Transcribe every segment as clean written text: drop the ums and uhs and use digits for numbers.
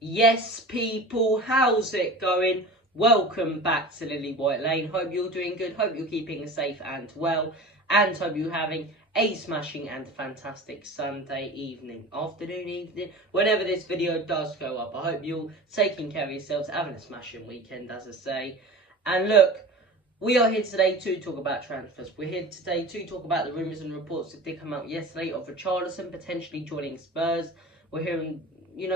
Yes, people, how's it going? Welcome back to Lily White Lane. Hope you're doing good. Hope you're keeping safe and well. And hope you're having a smashing and fantastic Sunday evening, afternoon, evening, whenever this video does go up. I hope you're taking care of yourselves, having a smashing weekend, as I say. And look, we are here today to talk about transfers. We're here today to talk about the rumours and reports that did come out yesterday of Richarlison potentially joining Spurs. We're hearing,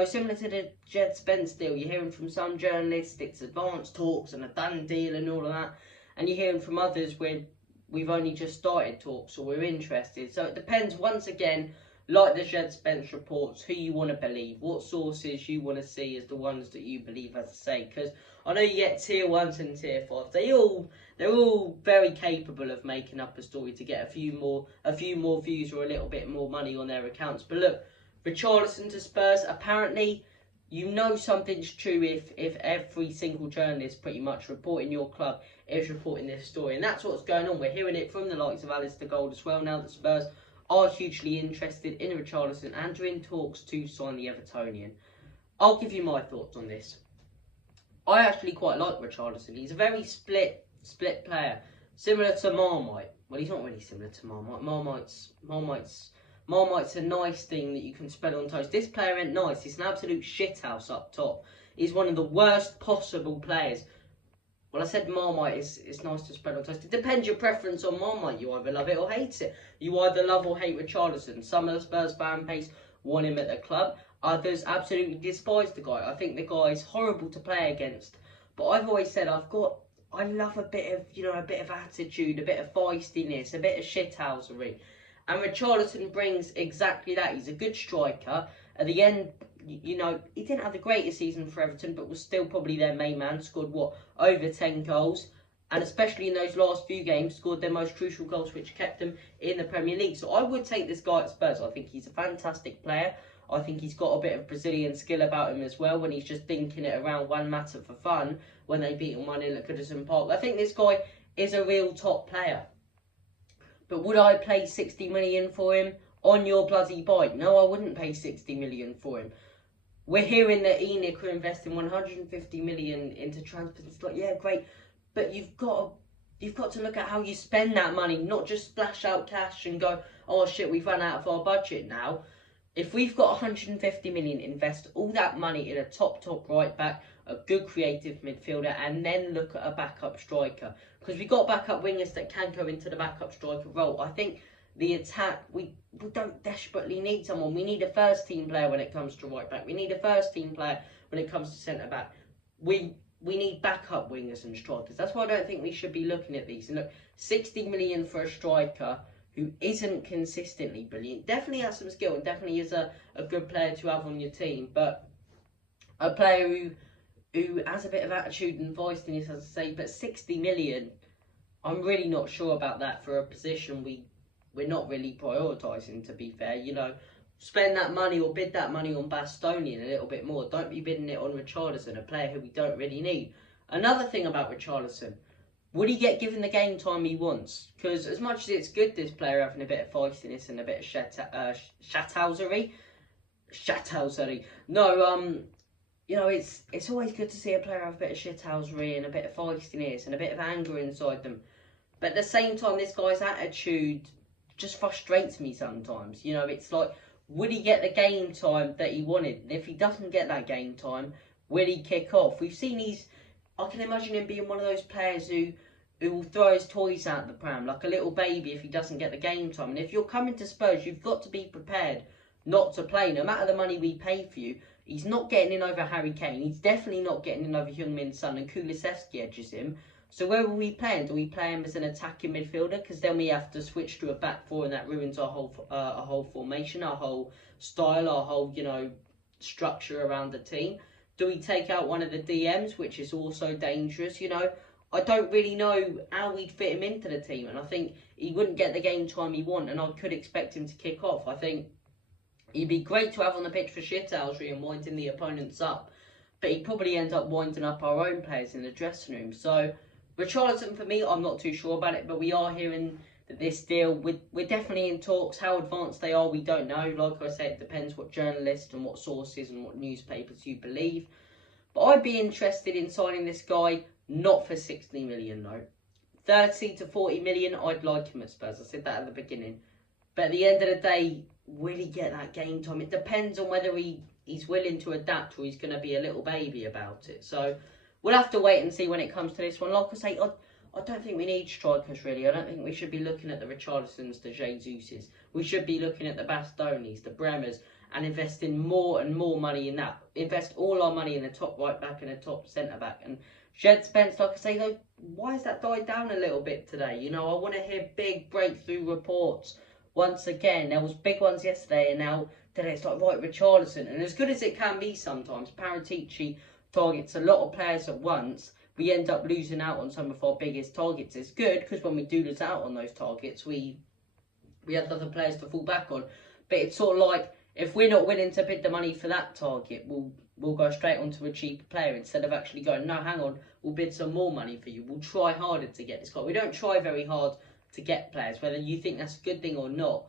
similar to the Jed Spence deal, you're hearing from some journalists it's advanced talks and a done deal and all of that. And you're hearing from others where we've only just started talks or we're interested. So it depends, once again, like the Jed Spence reports, who you want to believe, what sources you want to see as the ones that you believe, as I say. Because I know you get tier 1s and tier 5s. They're all very capable of making up a story to get a few more views or a little bit more money on their accounts. But look, Richarlison to Spurs, apparently, something's true if every single journalist pretty much reporting your club is reporting this story. And that's what's going on. We're hearing it from the likes of Alistair Gold as well, now that Spurs are hugely interested in Richarlison and are in talks to sign the Evertonian. I'll give you my thoughts on this. I actually quite like Richarlison. He's a very split player, similar to Marmite. Well, he's not really similar to Marmite. Marmite's a nice thing that you can spread on toast. This player ain't nice. He's an absolute shithouse up top. He's one of the worst possible players. Well, I said Marmite is nice to spread on toast. It depends your preference on Marmite. You either love it or hate it. You either love or hate Richarlison. Some of the Spurs fan base want him at the club. Others absolutely despise the guy. I think the guy's horrible to play against. But I've always said I love a bit of attitude, a bit of feistiness, a bit of shithousery. And Richarlison brings exactly that. He's a good striker. At the end, he didn't have the greatest season for Everton, but was still probably their main man. Scored, over 10 goals. And especially in those last few games, scored their most crucial goals, which kept them in the Premier League. So I would take this guy at Spurs. I think he's a fantastic player. I think he's got a bit of Brazilian skill about him as well, when he's just thinking it around one matter for fun, when they beat him 1-0 at Goodison Park. I think this guy is a real top player. But would I pay 60 million for him? On your bloody bike? No, I wouldn't pay 60 million for him. We're hearing that ENIC are investing 150 million into transfers. It's like, yeah, great, but you've got to look at how you spend that money, not just splash out cash and go, oh shit, we've run out of our budget now. If we've got 150 million, invest all that money in a top right back, a good creative midfielder, and then look at a backup striker. Because we've got backup wingers that can go into the backup striker role. I think the attack, we don't desperately need someone. We need a first team player when it comes to right back. We need a first team player when it comes to centre back. We need backup wingers and strikers. That's why I don't think we should be looking at these. And look, 60 million for a striker who isn't consistently brilliant. Definitely has some skill and definitely is a good player to have on your team. But a player who has a bit of attitude and feistiness, as I say, but 60 million, I'm really not sure about that for a position we're not really prioritising, to be fair. Spend that money or bid that money on Bastonian a little bit more. Don't be bidding it on Richarlison, a player who we don't really need. Another thing about Richarlison, would he get given the game time he wants? Because as much as it's good, this player having a bit of feistiness and a bit of shithousery. No, it's always good to see a player have a bit of shithousery and a bit of feistiness and a bit of anger inside them. But at the same time, this guy's attitude just frustrates me sometimes. It's like, would he get the game time that he wanted? And if he doesn't get that game time, will he kick off? We've seen I can imagine him being one of those players who will throw his toys out the pram, like a little baby, if he doesn't get the game time. And if you're coming to Spurs, you've got to be prepared not to play. No matter the money we pay for you, he's not getting in over Harry Kane. He's definitely not getting in over Heung-min Son, and Kulusevski edges him. So where will we play him? Do we play him as an attacking midfielder? Because then we have to switch to a back four, and that ruins our whole formation, our whole style, our whole structure around the team. Do we take out one of the DMs, which is also dangerous? I don't really know how we'd fit him into the team, and I think he wouldn't get the game time he wants, and I could expect him to kick off. I think he'd be great to have on the pitch for shithousery and winding the opponents up, but he'd probably end up winding up our own players in the dressing room. So Richarlison, for me, I'm not too sure about it, but we are hearing that this deal, we're definitely in talks. How advanced they are, we don't know. Like I said, it depends what journalists and what sources and what newspapers you believe. But I'd be interested in signing this guy, not for 60 million though. 30 to 40 million, I'd like him at Spurs. I said that at the beginning. But at the end of the day, will he get that game time? It depends on whether he's willing to adapt or he's going to be a little baby about it. So we'll have to wait and see when it comes to this one. Like I say, I don't think we need strikers really. I don't think we should be looking at the Richarlisons, the Jesuses. We should be looking at the Bastonis, the Bremers, and investing more and more money in that. Invest all our money in the top right back and the top centre back. And Jed Spence, like I say though, why has that died down a little bit today? You know, I want to hear big breakthrough reports. Once again, there was big ones yesterday, and now today it's like, right, Richarlison. And as good as it can be sometimes, Paratici targets a lot of players at once. We end up losing out on some of our biggest targets. It's good because when we do lose out on those targets, we have other players to fall back on. But it's sort of like, if we're not willing to bid the money for that target, we'll go straight onto a cheaper player instead of actually going, no, hang on, we'll bid some more money for you. We'll try harder to get this guy. We don't try very hard to get players, whether you think that's a good thing or not.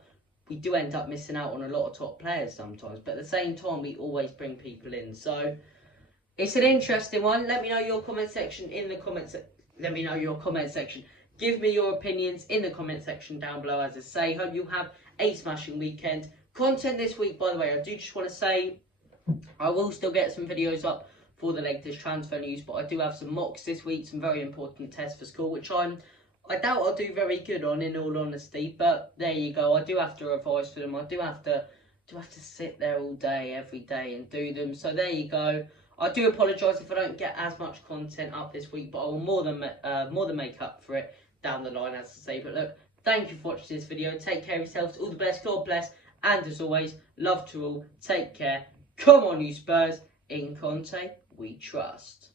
We do end up missing out on a lot of top players sometimes, but at the same time, we always bring people in. So it's an interesting one. Let me know your comment section in the comments. Let me know your comment section. Give me your opinions in the comment section down below. As I say, hope you have a smashing weekend. Content this week, by the way, I do just want to say I will still get some videos up for the latest transfer news, but I do have some mocks this week, some very important tests for school, which I doubt I'll do very good on, in all honesty. But there you go. I do have to revise for them. I do have to sit there all day, every day, and do them. So there you go. I do apologise if I don't get as much content up this week, but I will more than make up for it down the line, as I say. But look, thank you for watching this video. Take care of yourselves. All the best. God bless. And as always, love to all. Take care. Come on, you Spurs. In Conte, we trust.